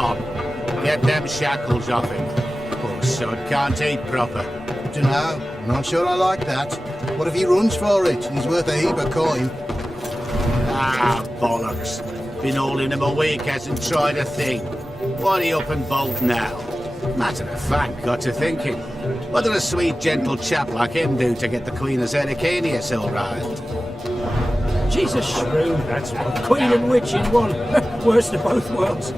on. Get them shackles off him. Poor son can't eat proper. Dunno, not sure I like that. What if he runs for it? He's worth a heap of coin. Ah, bollocks. Been holding him a week, hasn't tried a thing. Why he up and bolt now? Matter of fact, got to thinking. What'll a sweet, gentle chap like him do to get the Queen of Zedicanius all right? She's a shrew, that's what. Queen and witch in one. Worst of both worlds.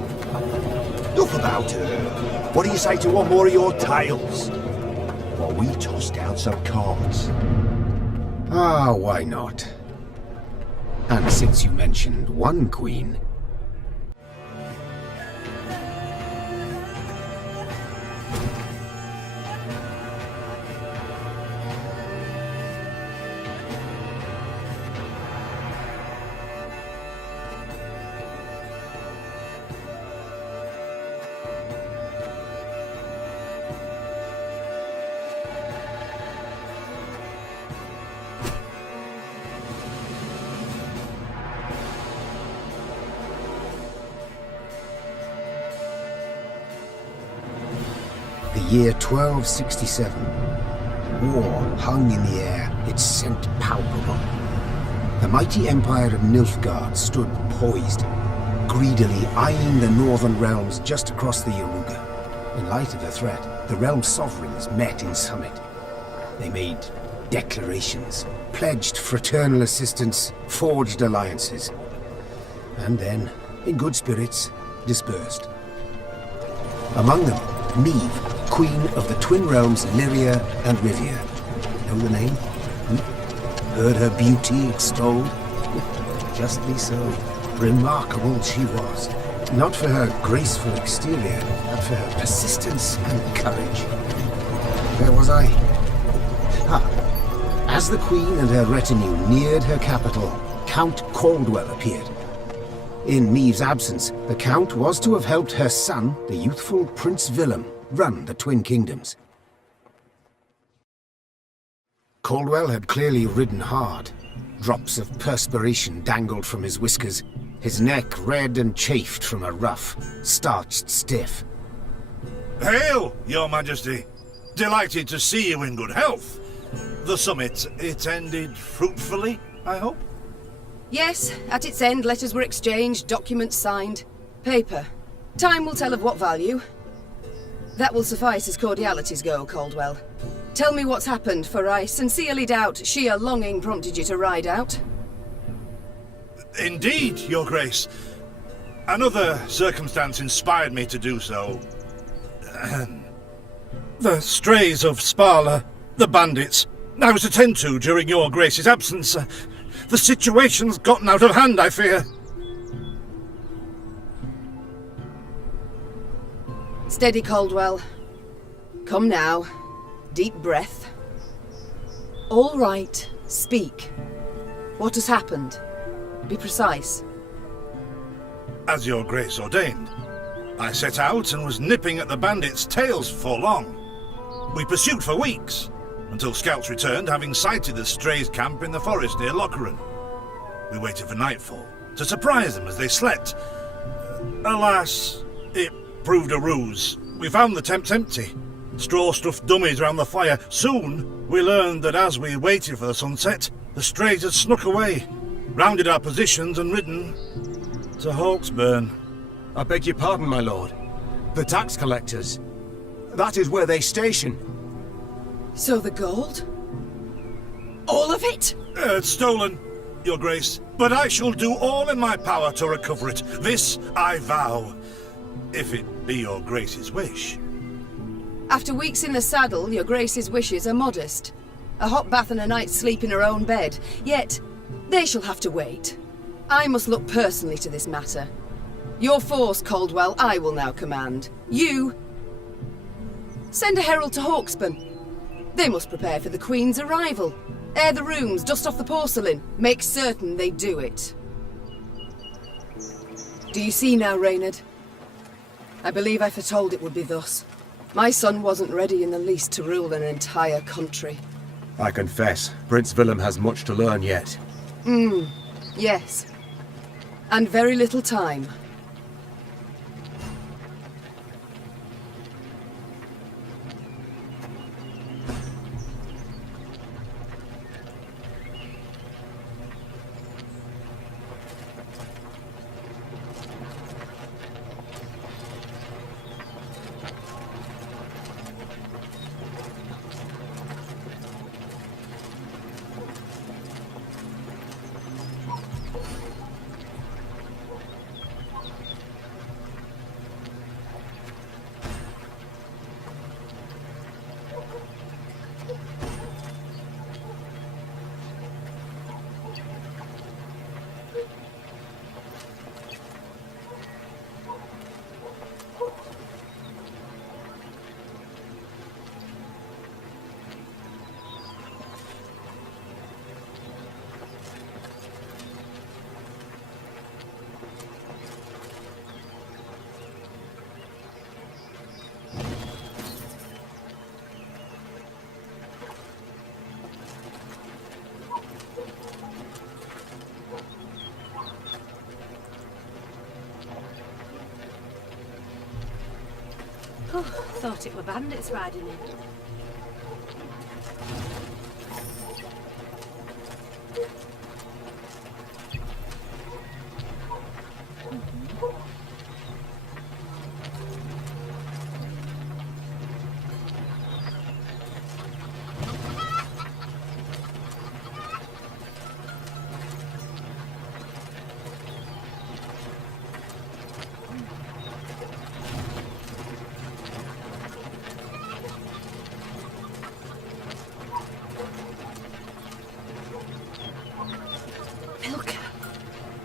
Enough about her. What do you say to one more of your tales? While we toss down some cards. Ah, why not? And since you mentioned one queen... The year 1267. War hung in the air, its scent palpable. The mighty empire of Nilfgaard stood poised, greedily eyeing the northern realms just across the Yaruga. In light of the threat, the realm's sovereigns met in summit. They made declarations, pledged fraternal assistance, forged alliances, and then, in good spirits, dispersed. Among them, Meve, Queen of the Twin Realms Lyria and Rivia. Know the name? Heard her beauty extolled? Justly so. Remarkable she was. Not for her graceful exterior, but for her persistence and courage. Where was I? As the Queen and her retinue neared her capital, Count Caldwell appeared. In Meve's absence, the Count was to have helped her son, the youthful Prince Willem, run the Twin Kingdoms. Caldwell had clearly ridden hard. Drops of perspiration dangled from his whiskers, his neck red and chafed from a ruff, starched stiff. Hail, Your Majesty! Delighted to see you in good health. The summit, it ended fruitfully, I hope? Yes, at its end letters were exchanged, documents signed. Paper. Time will tell of what value. That will suffice as cordialities go, Caldwell. Tell me what's happened, for I sincerely doubt sheer longing prompted you to ride out. Indeed, Your Grace. Another circumstance inspired me to do so. The strays of Sparla, the bandits, I was to tend to during Your Grace's absence. The situation's gotten out of hand, I fear. Steady, Caldwell. Come now. Deep breath. All right, speak. What has happened? Be precise. As Your Grace ordained, I set out and was nipping at the bandits' tails for long. We pursued for weeks, until scouts returned, having sighted the strays' camp in the forest near Locheren. We waited for nightfall to surprise them as they slept. Alas, it proved a ruse. We found the tents empty. Straw-stuffed dummies round the fire. Soon, we learned that as we waited for the sunset, the strays had snuck away, rounded our positions and ridden to Hawksburn. I beg your pardon, my lord. The tax collectors. That is where they station. So the gold? All of it? It's stolen, Your Grace, but I shall do all in my power to recover it. This I vow, if it be Your Grace's wish. After weeks in the saddle, Your Grace's wishes are modest. A hot bath and a night's sleep in her own bed. Yet, they shall have to wait. I must look personally to this matter. Your force, Caldwell, I will now command. You... send a herald to Hawksburn. They must prepare for the Queen's arrival. Air the rooms, dust off the porcelain. Make certain they do it. Do you see now, Reynard? I believe I foretold it would be thus. My son wasn't ready in the least to rule an entire country. I confess, Prince Willem has much to learn yet. Yes. And very little time. Oh, thought it were bandits riding in.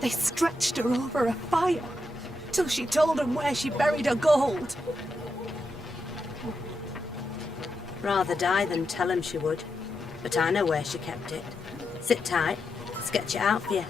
They stretched her over a fire till she told them where she buried her gold. Rather die than tell him she would. But I know where she kept it. Sit tight. Sketch it out for you.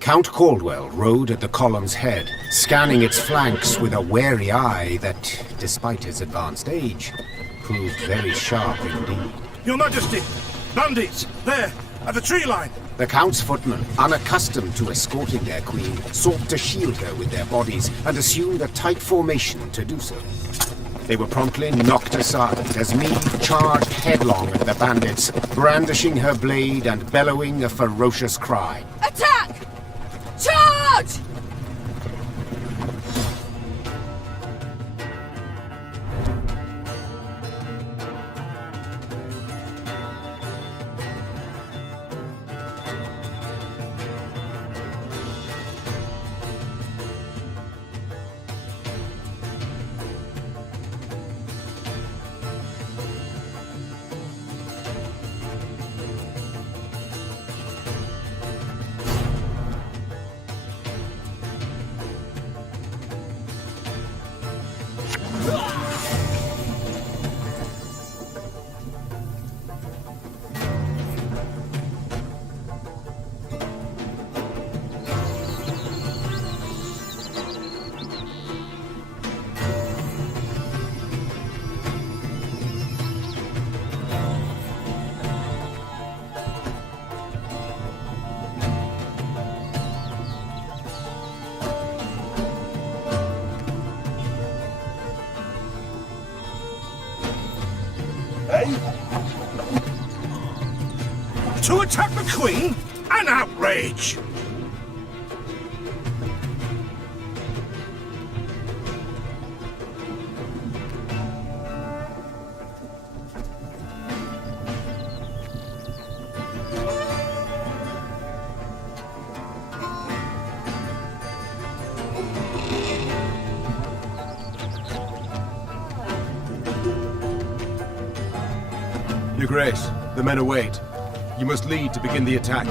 Count Caldwell rode at the column's head, scanning its flanks with a wary eye that, despite his advanced age, proved very sharp indeed. Your Majesty! Bandits! There! At the tree line! The Count's footmen, unaccustomed to escorting their queen, sought to shield her with their bodies and assumed a tight formation to do so. They were promptly knocked aside as Meve charged headlong at the bandits, brandishing her blade and bellowing a ferocious cry. Attack! Charge! To attack the Queen? An outrage! Grace, the men await. You must lead to begin the attack.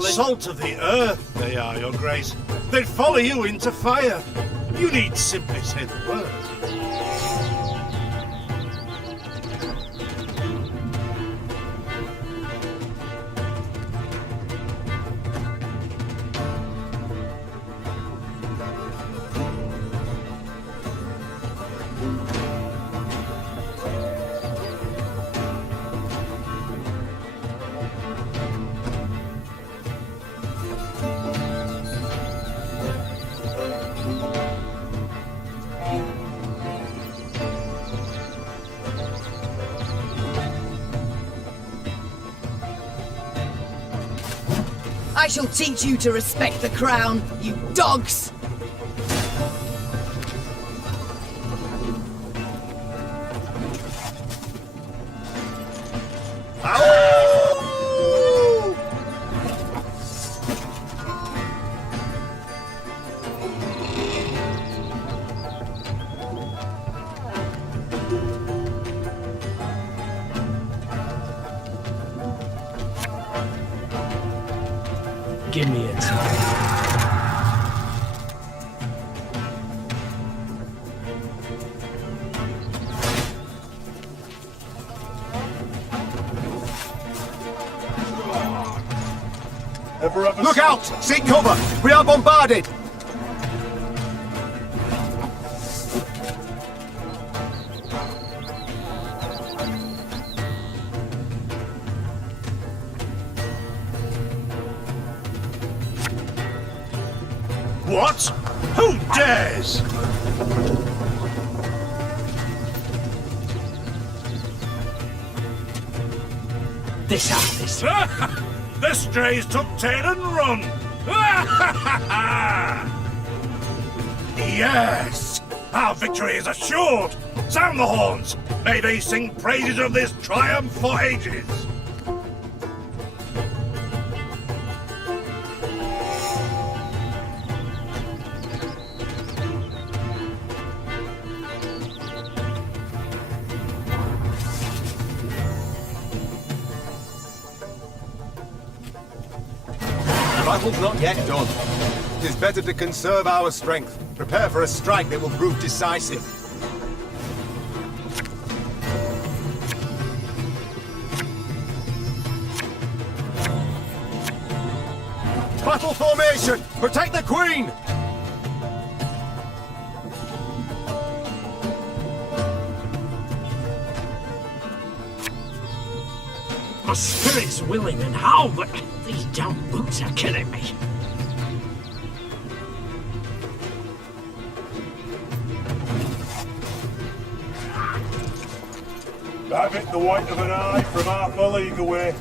Salt of the earth, they are, Your Grace. They'd follow you into fire. You need simply say the word. I shall teach you to respect the crown, you dogs! Give me a time. Look out! Seek cover! We are bombarded! What? Who dares? This artist. The strays took tail and run! Yes! Our victory is assured! Sound the horns! May they sing praises of this triumph for ages! Battle's not yet done. It is better to conserve our strength. Prepare for a strike that will prove decisive. Battle formation! Protect the Queen! My spirit's willing and how, but these damn boots are killing me. Have it the white of an eye from half a league away.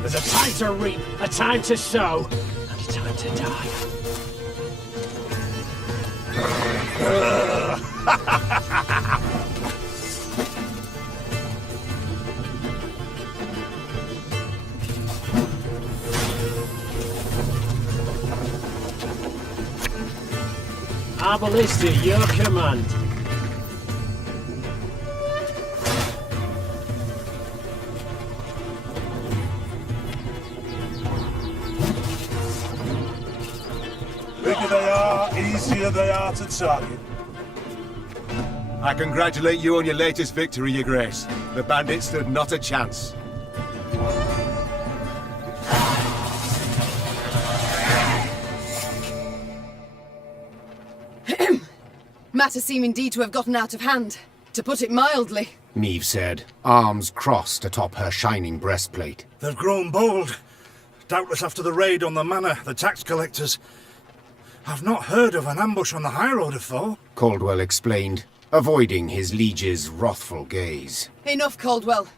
There's a time to reap, a time to sow, and a time to die. Our ballista, your command. Bigger they are, easier they are to target. I congratulate you on your latest victory, Your Grace. The bandits stood not a chance. Matters seem indeed to have gotten out of hand, to put it mildly. Meve said, arms crossed atop her shining breastplate. They've grown bold. Doubtless after the raid on the manor, the tax collectors. I've not heard of an ambush on the high road before. Caldwell explained, avoiding his liege's wrathful gaze. Enough, Caldwell.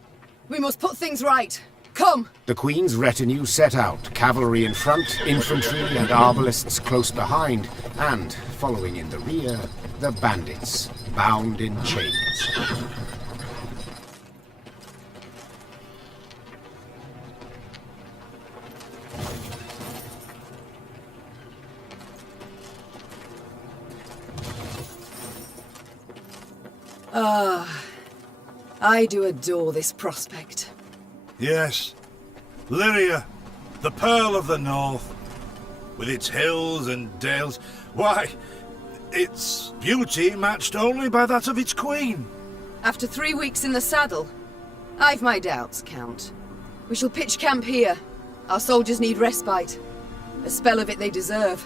We must put things right. Come! The Queen's retinue set out, cavalry in front, infantry and arbalists close behind, and, following in the rear, the bandits, bound in chains. I do adore this prospect. Yes. Lyria, the Pearl of the North. With its hills and dales. Why, its beauty matched only by that of its queen. After 3 weeks in the saddle, I've my doubts, Count. We shall pitch camp here. Our soldiers need respite. A spell of it they deserve.